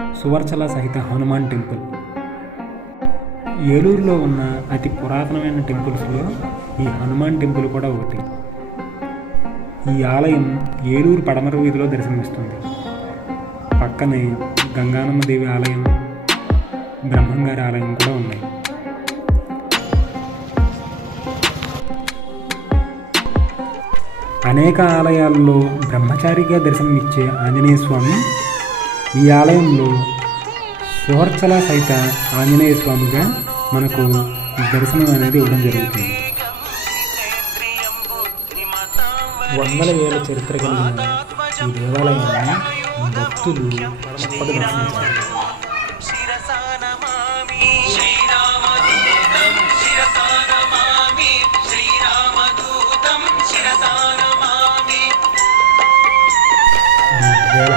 సువర్చల సహిత హనుమాన్ టెంపుల్. ఏలూరులో ఉన్న అతి పురాతనమైన టెంపుల్స్లో ఈ హనుమాన్ టెంపుల్ కూడా ఒకటి. ఈ ఆలయం ఏలూరు పడమర వీధిలో దర్శనమిస్తుంది. పక్కనే గంగానమ్మ దేవి ఆలయం, బ్రహ్మంగారి ఆలయం కూడా ఉన్నాయి. అనేక ఆలయాల్లో బ్రహ్మచారిగా దర్శనమిచ్చే ఆంజనేయ స్వామి ఈ ఆలయంలో సువర్చల సహిత ఆంజనేయ స్వామిగా మనకు దర్శనం అనేది ఇవ్వడం జరుగుతుంది. వందల ఏళ్ళ చరిత్ర కలిగిన ఈ దేవాలయాన్ని భక్తులు తప్పక దర్శించారు. వేళ